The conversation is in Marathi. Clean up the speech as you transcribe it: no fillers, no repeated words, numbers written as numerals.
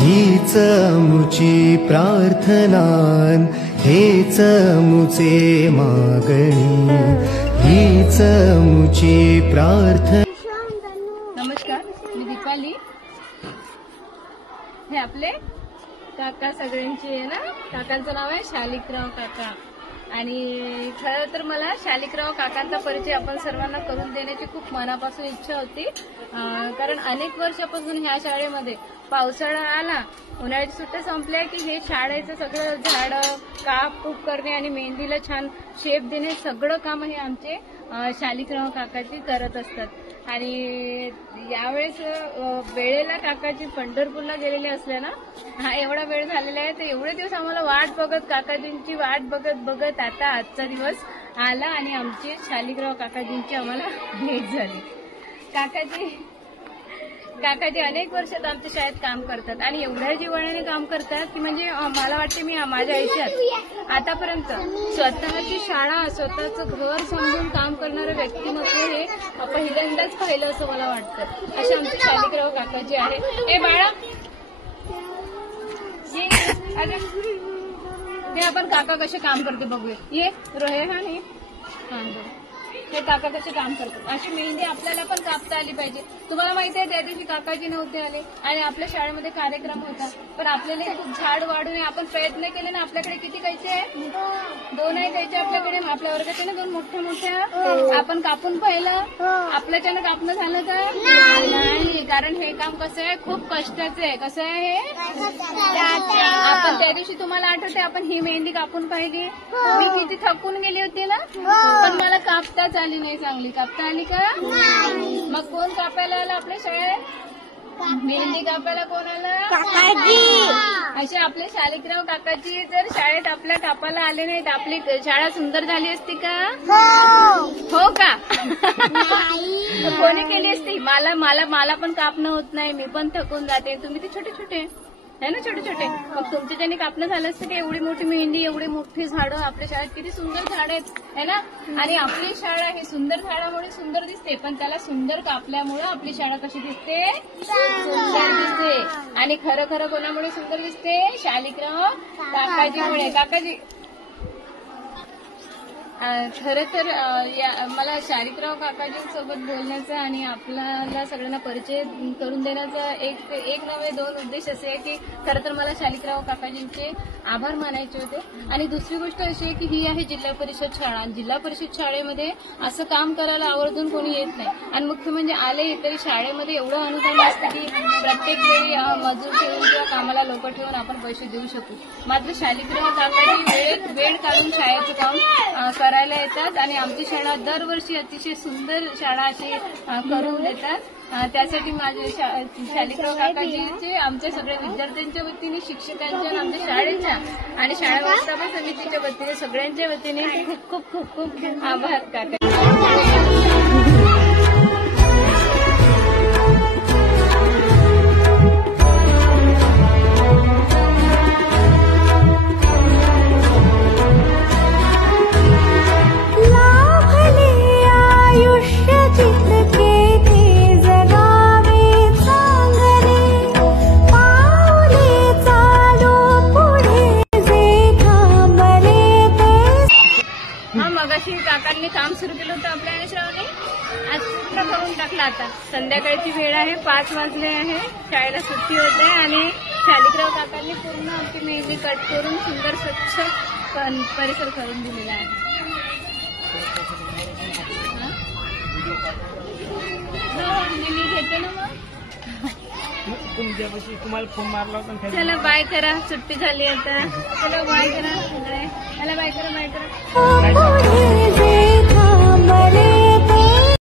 हीच मुची प्रार्थनान, हेच मुचे मागणी, हीच मुची प्रार्थना. नमस्कार, मी दीपाली. हे आपले काका सगळ्यांचे आहे ना. काकांचं नाव आहे शालिकराव काका. आणि खरं तर मला शालिकराव काकांचा परिचय आपण सर्वांना करून देण्याची खूप मनापासून इच्छा होती. कारण अनेक वर्षापासून ह्या शाळेमध्ये पावसाळा आला, उन्हाळ्याची सुट्ट्या संपल्या की हे शाळेचं सगळं झाडं काप करणे आणि मेहंदीला छान शेप देणे सगळं काम हे आमचे शालिकराव काकाजी करत असतात. आणि यावेळेस वेळेला काकाजी पंढरपूरला गेलेले असले ना, हा एवढा वेळ झालेला आहे. तर एवढे दिवस आम्हाला वाट बघत, काकाजींची वाट बघत बघत आता आजचा दिवस आला आणि आमची शालिकराव काकाजींची आम्हाला भेट झाली. काकाजी अनेक वर्षात आमच्या शाळेत काम करतात आणि एवढ्या जिव्हाळ्याने काम करतात की म्हणजे मला वाटते मी माझ्या आयुष्यात आतापर्यंत स्वतःची शाळा, स्वतःचं घर समजून काम करणारं व्यक्तिमत्व हे पहिल्यांदाच पाहिलं असं मला वाटतं. असे आमचे शालिकराव काकाजी आहे. ए बाळा, हे आपण काका कसे काम करते बघूया. ये रोहे हा नाही हे काका कसे काम करतात. अशी मेहंदी आपल्याला पण कापता आली पाहिजे. तुम्हाला माहिती आहे त्या दिवशी काकाजी नव्हते आले आणि आपल्या शाळेमध्ये कार्यक्रम होता, पण आपल्याला खूप झाड वाढून आपण प्रयत्न केले ना. आपल्याकडे किती कैचे? 2 आहे कैचे आपल्याकडे. आपल्या वर्गाचे ना 2 मोठ्या मोठ्या आपण कापून पाहिलं. आपल्याच्यानं कापणं झालं का? नाही, कारण हे काम कसं आहे, खूप कष्टाचं आहे. कसं आहे हे? आपण त्या दिवशी तुम्हाला आठवते आपण ही मेहंदी कापून पाहिली. मी किती थकून गेली होती ना, पण मला कापताच आली नाही. चांगली कापता आली का? मग कोण कापायला आलं आपल्या शाळेत? मेहंदी कापायला कोण आलं? काकाजी. असे आपले शालिकराव काकाजी जर शाळेत आपल्या कापायला आले नाही तर आपली शाळा सुंदर झाली असती का? हो का? कोणी केली असती? मला पण कापणं होत नाही, मी पण थकून जाते. तुम्ही ते छोटे छोटे है ना, छोटे छोटे. मग तुमच्या ज्याने कापणं झालं असतं की एवढी मोठी मेहंदी, एवढी मोठी झाडं. आपल्या शाळेत किती सुंदर झाडं आहेत है ना. आणि आपली शाळा ही सुंदर झाडामुळे सुंदर दिसते, पण त्याला सुंदर कापल्यामुळे आपली शाळा कशी दिसते? सुंदर दिसते. आणि खरं खरं कोणामुळे सुंदर दिसते? शालिकराव काकाजीमुळे. काकाजी खरं तर मला शालिकराव काकाजींसोबत बोलण्याचा आणि आपल्याला सगळ्यांना परिचय करून देण्याचा एक नव्हे 2 उद्देश असे आहे की खरं तर मला शालिकराव काकाजींचे आभार मानायचे होते. आणि दुसरी गोष्ट अशी आहे की ही आहे जिल्हा परिषद शाळा. जिल्हा परिषद शाळेमध्ये असं काम करायला आवर्जून कोणी येत नाही. आणि मुख्य म्हणजे आले तरी शाळेमध्ये एवढं अनुदान असतं की प्रत्येक वेळी मजूर ठेवून किंवा कामाला लोक ठेवून आपण पैसे देऊ शकू. मात्र शालिकराव काकाजी वेळ काढून शाळेचं काम करायला येतात आणि आमची शाळा दरवर्षी अतिशय सुंदर शाळा अशी करून देतात. त्यासाठी माझे शालिकराव काकाजीचे आमच्या सगळ्या विद्यार्थ्यांच्या वतीने, शिक्षकांच्या आणि आमच्या शाळेच्या आणि शाळा व्यवस्थापन समितीच्या वतीने सगळ्यांच्या वतीने खूप खूप खूप खूप आभार काका. काकांनी काम सुरू केलं होतं आपल्या श्रावणी, आज पूर्ण करून टाकलं. आता संध्याकाळची वेळ आहे, 5 वाजले आहे, शाळेला सुट्टी होते आणि शालिकराव काकांनी पूर्ण आमची मेहंदी कट करून सुंदर स्वच्छ परिसर करून दिलेला आहे. मी घेते ना मग. तुम्हाला फोन मारला होता. चला बाय करा, सुट्टी झाली आता. चला बाय करा सगळे. चला बाय करा.